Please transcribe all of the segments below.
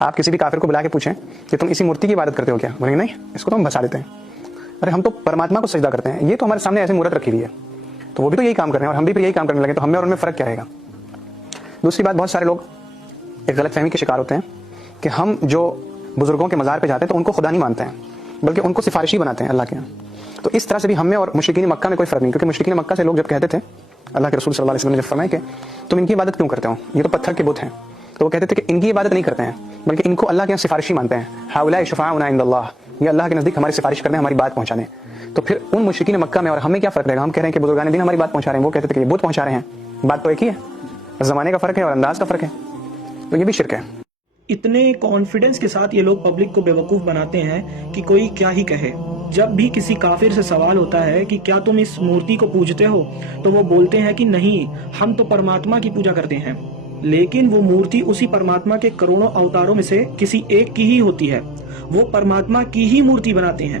آپ کسی بھی کافر کو بلا کے پوچھیں کہ تم اسی مورتی کی عبادت کرتے ہو کیا، بولیں گے نہیں، اس کو تو ہم بچا دیتے ہیں، ارے ہم تو پرماتما کو سجدہ کرتے ہیں، یہ تو ہمارے سامنے ایسے مورت رکھی ہوئی ہے، تو وہ بھی تو یہی کام کر رہے ہیں اور ہم بھی پھر یہی کام کرنے لگے، تو ہم میں اور ان میں فرق کیا رہے گا؟ دوسری بات، بہت سارے لوگ ایک غلط فہمی کے شکار ہوتے ہیں کہ ہم جو بزرگوں کے مزار پہ جاتے ہیں تو ان کو خدا نہیں مانتے ہیں بلکہ ان کو سفارشی بناتے ہیں اللہ کے یہاں۔ تو اس طرح سے بھی ہم میں اور مشرکین مکہ میں کوئی فرق نہیں، کیونکہ مشرکین مکہ سے لوگ جب کہتے تھے، اللہ کے رسول صلی اللہ علیہ وسلم نے جب فرمایا کہ تم ان کی عبادت کیوں کرتے ہو، یہ تو پتھر کے بت ہیں، تو وہ کہتے تھے کہ ان کی عبادت نہیں کرتے ہیں بلکہ ان کو اللہ کے یہاں سفارشی مانتے ہیں، ہؤلاء شفعاؤنا عند اللہ، یہ اللہ کے نزدیک ہماری سفارش کرنے، ہماری بات پہنچانے۔ تو پھر ان مشرکین مکہ میں اور ہمیں کیا فرق رہے گا؟ ہم کہہ رہے ہیں کہ بزرگان دین ہماری بات پہنچا رہے ہیں، وہ کہتے تھے کہ یہ بت پہنچا رہے ہیں، بات تو ایک ہی ہے، زمانے کا فرق ہے اور انداز کا فرق ہے، تو یہ بھی شرک ہے۔ اتنے کانفیڈنس کے ساتھ یہ لوگ پبلک کو بیوقوف بناتے ہیں کہ کوئی کیا ہی کہے۔ جب بھی کسی کافر سے سوال ہوتا ہے کہ کیا تم اس مورتی کو پوجتے ہو، تو وہ بولتے ہیں کہ نہیں، ہم تو پرماتما کی پوجا کرتے ہیں، لیکن وہ مورتی اسی پرماتما کے کروڑوں اوتاروں میں سے کسی ایک کی ہی ہوتی ہے۔ وہ پرماتما کی ہی مورتی بناتے ہیں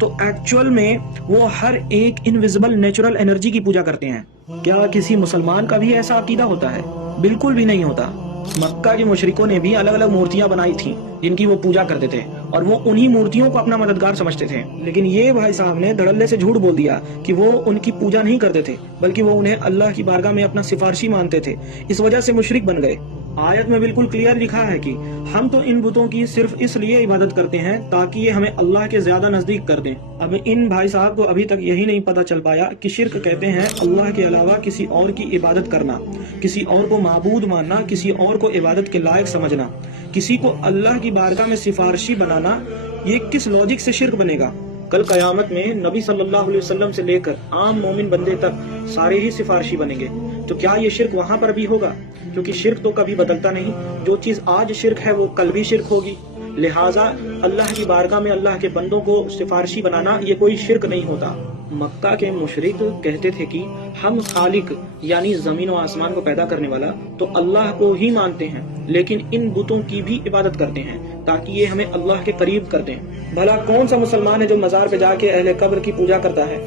تو ایکچول میں وہ ہر ایک انویزیبل نیچرل انرجی کی پوجا کرتے ہیں۔ کیا کسی مسلمان کا بھی ایسا عقیدہ ہوتا ہے؟ بالکل بھی نہیں ہوتا۔ مکہ کے مشرکوں نے بھی الگ الگ مورتیاں بنائی تھیں جن کی وہ پوجا کرتے تھے اور وہ انہی مورتیوں کو اپنا مددگار سمجھتے تھے، لیکن یہ بھائی صاحب نے دھڑلے سے جھوٹ بول دیا کہ وہ ان کی پوجا نہیں کرتے تھے بلکہ وہ انہیں اللہ کی بارگاہ میں اپنا سفارشی مانتے تھے، اس وجہ سے مشرک بن گئے۔ آیت میں بالکل کلیئر لکھا ہے کہ ہم تو ان بتوں کی صرف اس لیے عبادت کرتے ہیں تاکہ یہ ہمیں اللہ کے زیادہ نزدیک کر دیں۔ اب ان بھائی صاحب کو ابھی تک یہی نہیں پتا چل پایا کہ شرک کہتے ہیں اللہ کے علاوہ کسی اور کی عبادت کرنا، کسی اور کو معبود ماننا، کسی اور کو عبادت کے لائق سمجھنا، کسی کو اللہ کی بارگاہ میں سفارشی بنانا۔ یہ کس لاجک سے شرک بنے گا؟ کل قیامت میں نبی صلی اللہ علیہ وسلم سے لے کر عام مومن بندے تک سارے ہی سفارشی بنیں گے، تو کیا یہ شرک وہاں پر بھی ہوگا؟ کیونکہ شرک تو کبھی بدلتا نہیں، جو چیز آج شرک ہے وہ کل بھی شرک ہوگی، لہٰذا اللہ کی بارگاہ میں اللہ کے بندوں کو سفارشی بنانا یہ کوئی شرک نہیں ہوتا۔ مکہ کے مشرک کہتے تھے کہ ہم خالق یعنی زمین و آسمان کو پیدا کرنے والا تو اللہ کو ہی مانتے ہیں، لیکن ان بتوں کی بھی عبادت کرتے ہیں تاکہ یہ ہمیں اللہ کے قریب کر دیں۔ بھلا کون سا مسلمان ہے جو مزار پہ جا کے اہل قبر کی پوجا کرتا ہے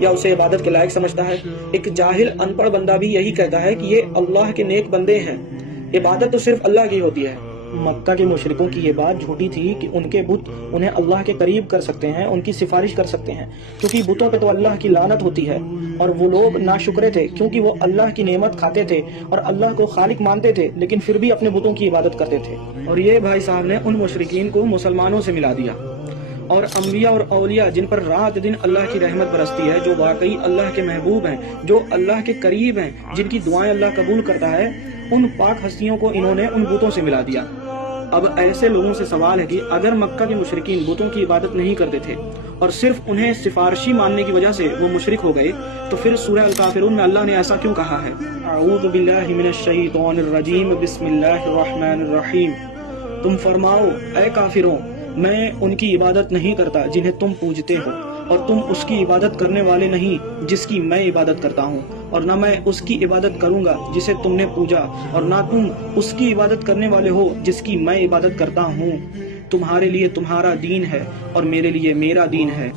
یا اسے عبادت کے لائق سمجھتا ہے؟ ایک جاہل ان پڑھ بندہ بھی یہی کہتا ہے کہ یہ اللہ کے نیک بندے ہیں، عبادت تو صرف اللہ کی ہوتی ہے۔ مکہ کے مشرکوں کی یہ بات جھوٹی تھی کہ ان کے بت انہیں اللہ کے قریب کر سکتے ہیں، ان کی سفارش کر سکتے ہیں، کیونکہ بتوں پہ تو اللہ کی لعنت ہوتی ہے، اور وہ لوگ ناشکرے تھے کیونکہ وہ اللہ کی نعمت کھاتے تھے اور اللہ کو خالق مانتے تھے، لیکن پھر بھی اپنے بتوں کی عبادت کرتے تھے۔ اور یہ بھائی صاحب نے ان مشرکین کو مسلمانوں سے ملا دیا، اور انبیاء اور اولیاء جن پر رات دن اللہ کی رحمت برستی ہے، جو واقعی اللہ کے محبوب ہیں، جو اللہ کے قریب ہیں، جن کی دعائیں اللہ قبول کرتا ہے، ان پاک ہستیوں کو انہوں نے ان بتوں سے ملا دیا۔ اب ایسے لوگوں سے سوال ہے کہ اگر مکہ کے مشرکین بتوں کی عبادت نہیں کرتے تھے اور صرف انہیں سفارشی ماننے کی وجہ سے وہ مشرک ہو گئے، تو پھر سورہ الکافرون میں اللہ نے ایسا کیوں کہا ہے؟ اعوذ باللہ من الشیطان الرجیم، بسم اللہ الرحمن الرحیم۔ تم فرماؤ اے کافروں، میں ان کی عبادت نہیں کرتا جنہیں تم پوجتے ہو، اور تم اس کی عبادت کرنے والے نہیں جس کی میں عبادت کرتا ہوں، اور نہ میں اس کی عبادت کروں گا جسے تم نے پوجا، اور نہ تم اس کی عبادت کرنے والے ہو جس کی میں عبادت کرتا ہوں۔ تمہارے لیے تمہارا دین ہے اور میرے لیے میرا دین ہے۔